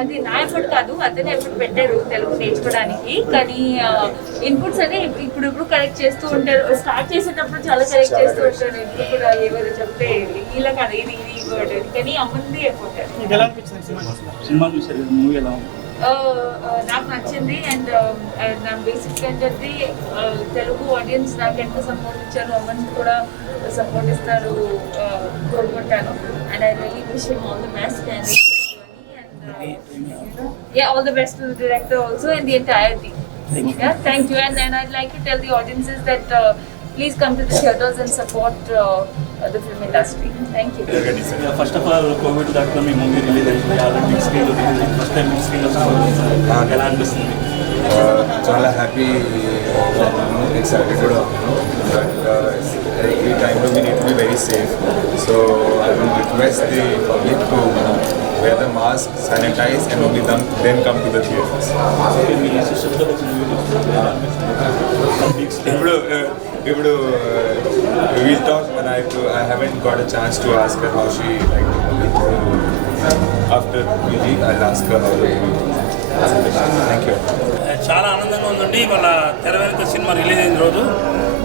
అది నా ఎఫర్ట్ కాదు, అతనే ఎఫర్ట్ పెట్టారు తెలుగు నేర్చుకోవడానికి. కానీ ఇన్పుట్స్ అనే ఇప్పుడు కరెక్ట్ చేస్తూ ఉంటారు. స్టార్ట్ చేసేటప్పుడు చాలా కరెక్ట్ చేస్తూ ఉంటారు. ఇప్పుడు కూడా ఏమైనా చెప్తే ఇలా కాదు, ఇది వర్డ్, కానీ అమ్మంది ఎఫర్ట్. నాకు నచ్చింది. అండ్ నా బేసిక్ ఏంటంటే తెలుగు ఆడియన్స్ నాకు ఎంత సపోర్ట్ ఇచ్చారు, అమ్మని కూడా సపోర్ట్ ఇస్తారు కోరుకుంటాను. And I really wish him all the best. And all the best to the director also and the entire team. Thank you. And I'd like to tell the audiences that please come to the theatres and support the film industry. Thank you. First of all, COVID దాకా మీ movie release అయింది. Already big స్క్రీన్లో release అయింది. First time big స్క్రీన్లో ఎలా అనిపిస్తుంది? చాలా happy, excited కూడా ఈ టైంలో we need to be very safe. So I will request the public to wear the mask, sanitize and only then come to the theatres. ఇప్పుడు we'll talk, and I haven't got a chance to ask her how she liked the movie. After we leave, I'll ask her how the movie was. Thank you. చాలా ఆనందంగా ఉందండి. వాళ్ళ తెర వెనుక cinema release అయిన రోజు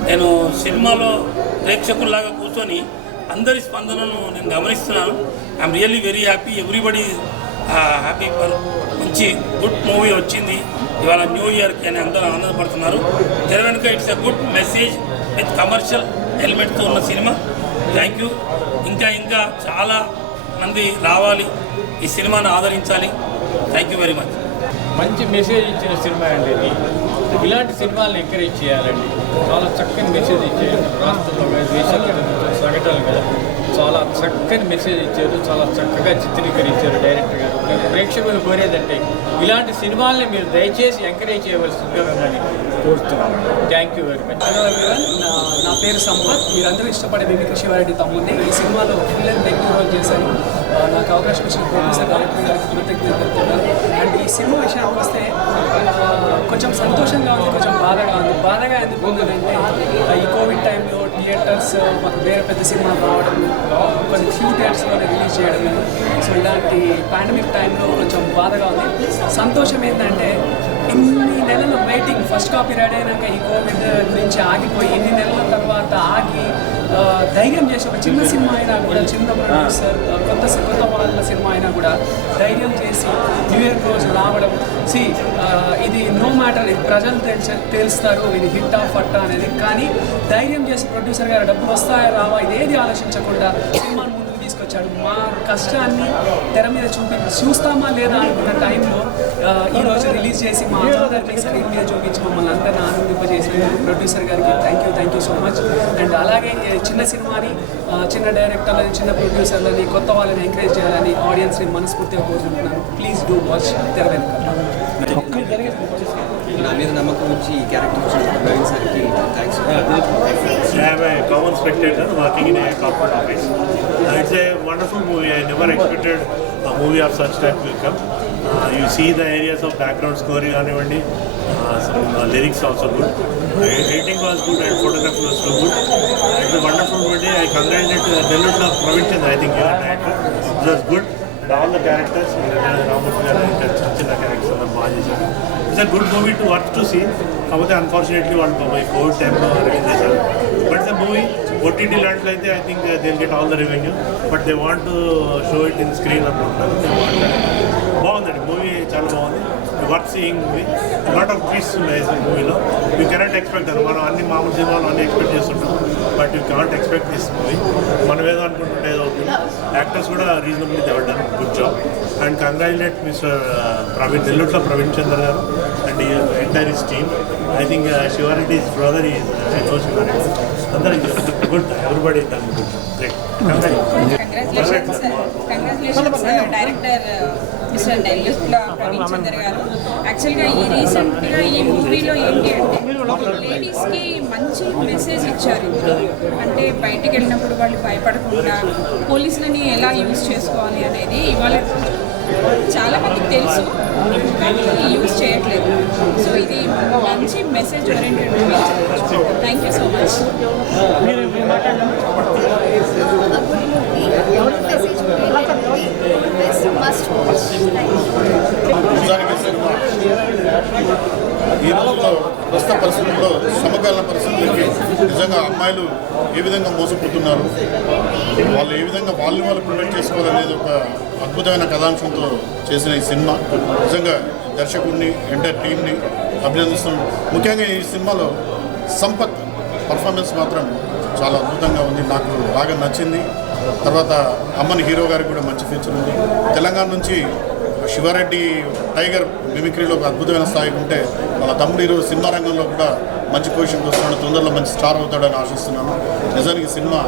నేను సినిమాలో ప్రేక్షకుల్లాగా కూర్చొని అందరి స్పందనను నేను గమనిస్తున్నాను. I'm really very happy. Everybody happy for మంచి గుడ్ మూవీ వచ్చింది ఇవాళ న్యూ ఇయర్కి అని అందరూ ఆనందపడుతున్నారు. తెర వెనుక it's a good message with commercial ఎలిమెంట్తో ఉన్న సినిమా. Thank you. ఇంకా చాలా మంది రావాలి, ఈ సినిమాను ఆదరించాలి. Thank you very much. మంచి మెసేజ్ ఇచ్చిన సినిమా అండి ఇది. ఇలాంటి సినిమాలను ఎంకరేజ్ చేయాలండి. చాలా చక్కని మెసేజ్ ఇచ్చారు. రాష్ట్రంలో కానీ దేశంలో సంఘటనలు కదా చాలా చక్కని మెసేజ్ ఇచ్చారు. చాలా చక్కగా చిత్రీకరించారు డైరెక్టర్ గారు. నేను ప్రేక్షకులు కోరేదంటే ఇలాంటి సినిమాల్ని మీరు దయచేసి ఎంకరేజ్ చేయవలసిందిగా మిమ్మల్ని కోరుతున్నాను. Thank you very much. నా పేరు సంపత్. మీరందరూ ఇష్టపడే మిమిక్రీ శివారెడ్డి తమ్ముడిని. ఈ సినిమాలో ఫుల్ అండ్ ఎక్కువ రోల్ చేశాను. నాకు అవకాశం ఇచ్చిన ప్రొడ్యూసర్ డైరెక్టర్ గారికి కృతజ్ఞతలు చెప్తున్నాను. అండ్ ఈ సినిమా విషయానికి వస్తే కొంచెం సంతోషంగా ఉంది, కొంచెం బాధగా ఉంది. బాధగా ఎందుకు ఉందంటే ఈ కోవిడ్ టైంలో థియేటర్స్ మాకు వేరే పెద్ద సినిమా రావడం, కొన్ని ఫ్యూ థియేటర్స్లోనే రిలీజ్ చేయడం. సో ఇలాంటి పాండమిక్ టైంలో కొంచెం బాధగా ఉంది. సంతోషం ఏంటంటే ఇన్ని నెలలు వెయిటింగ్, ఫస్ట్ కాపీ రెడీ అయినాక ఈ కోవిడ్ గురించి ఆగిపోయి ఇన్ని నెలల తర్వాత ఆగి ధైర్యం చేసి ఒక చిన్న సినిమా అయినా కూడా, చిన్న ప్రొడ్యూసర్ కొత్త వాళ్ళ సినిమా అయినా కూడా ధైర్యం చేసి న్యూ ఇయర్ రోజు రావడం. ఇది నో మ్యాటర్, ఇది ప్రజలు తెలుస్తారు ఇది హిట్ ఆఫ్ ఫట్టా అనేది. కానీ ధైర్యం చేసి ప్రొడ్యూసర్ గారు డబ్బులు వస్తాయా రావా ఇదేది ఆలోచించకుండా సినిమాను ముందుకు తీసుకొచ్చాడు. మా కష్టాన్ని తెర మీద చూస్తామా లేదా అనుకున్న టైంలో ఈరోజు రిలీజ్ చేసి మా అందరికీ స్క్రీన్ మీద చూపించి మమ్మల్ని అందరినీ ఆనందింపజేసిన ప్రొడ్యూసర్ గారికి thank you so much. And అలాగే చిన్న సినిమాని, చిన్న డైరెక్టర్లని, చిన్న ప్రొడ్యూసర్లని, కొత్త వాళ్ళని ఎంకరేజ్ చేయాలని ఆడియన్స్ని మనస్ఫూర్తిగా కోరుకుంటున్నాను. ప్లీజ్ డూ వాచ్ తెర వెనుక. నా మీద నమ్మకం వచ్చి ఈ క్యారెక్టర్ ఇచ్చిన ప్రవీణ్ సార్కి thanks. I am a common spectator working in a corporate office. It's a wonderful movie. I never expected a movie of such type will come. You see the areas of background scoring anivandi, some lyrics also good. Editing was good and photography was so good. It's a wonderful movie. I congratulate Delutta Praveen Chandra. I think you are director. It was good. And all the characters, Ramurthy garu, Chachila characters, and Maji. It's a good movie to watch to see. However, unfortunately, one COVID time release చేశారు. But the movie OTT లాంటిలో అయితే I think they'll get all the revenue. But they want to show it in screen అనుకుంటున్నారు. బాగుందండి movie, చాలా బాగుంది. Worth seeing movie. Lot of twist ఉన్నాయి మూవీలో. You cannot expect అని మనం అన్ని మామూలు సినిమాలు అన్నీ ఎక్స్పెక్ట్ చేస్తుంటాం. But you cannot expect this movie. మనం ఏదో అనుకుంటుంటే ఏదో అవుతుంది. యాక్టర్స్ కూడా reasonably they've done good job. And congratulate mister Praveen, నెల్లూరులో Praveen Chandra garu and entire his team. I think Shivareddy's brother is Shivareddy. Andar good. Everybody done good. Great. Congratulations, director Mr. Delutta Praveen Chandra garu. Actually recently ee movie lo enti ante ladies ki manchi message icharu. Ante bayitiki vellinappudu vallu bhayapadakunda పోలీసులని ఎలా use చేసుకోవాలి అనేది ఇవాళ చాలా మందికి తెలుసు కానీ use చేయట్లేదు. So ఇది మంచి message oriented movie. Thank you so much. must watch. ఏ విధంగా మోసపోతున్నారు, వాళ్ళు ఏ విధంగా వాళ్ళు ప్రొటెక్ట్ చేసుకోవాలనేది ఒక అద్భుతమైన కథాంశంతో చేసిన ఈ సినిమా నిజంగా దర్శకుడిని ఎంటైర్ టీంని అభినందిస్తున్నాం. ముఖ్యంగా ఈ సినిమాలో సంపత్ పర్ఫార్మెన్స్ మాత్రం చాలా అద్భుతంగా ఉంది, నాకు బాగా నచ్చింది. తర్వాత అమ్మని హీరో గారికి కూడా మంచి ఫీచర్ ఉంది. తెలంగాణ నుంచి శివారెడ్డి టైగర్ మిమిక్రీలో ఒక అద్భుతమైన స్థాయికి ఉంటే వాళ్ళ తమ్ముడు ఈరోజు సినిమా రంగంలో కూడా మంచి పొజిషన్కి వస్తున్నాడు, తొందరలో మంచి స్టార్ అవుతాడని ఆశిస్తున్నాను. నిజానికి సినిమా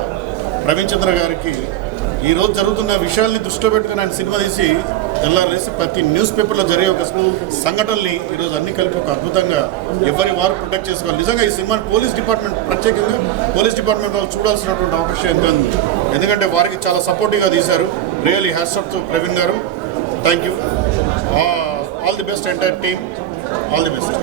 ప్రవీణ్ చంద్ర గారికి ఈరోజు జరుగుతున్న విషయాల్ని దృష్టిలో పెట్టుకుని ఆయన సినిమా తీసి తెల్లారేసి ప్రతి న్యూస్ పేపర్లో జరిగే ఒక సంఘటనల్ని ఈరోజు అన్ని కలిపి ఒక అద్భుతంగా ఎవరి వారు ప్రొటెక్ట్ చేసుకోవాలి. నిజంగా ఈ సినిమాని పోలీస్ డిపార్ట్మెంట్ ప్రత్యేకంగా పోలీస్ డిపార్ట్మెంట్ వాళ్ళు చూడాల్సినటువంటి అవకాశం ఎంత ఉంది, ఎందుకంటే వారికి చాలా సపోర్టివ్గా తీశారు. Really hats off to Praveen garu. Thank you. All the best entire team, all the best.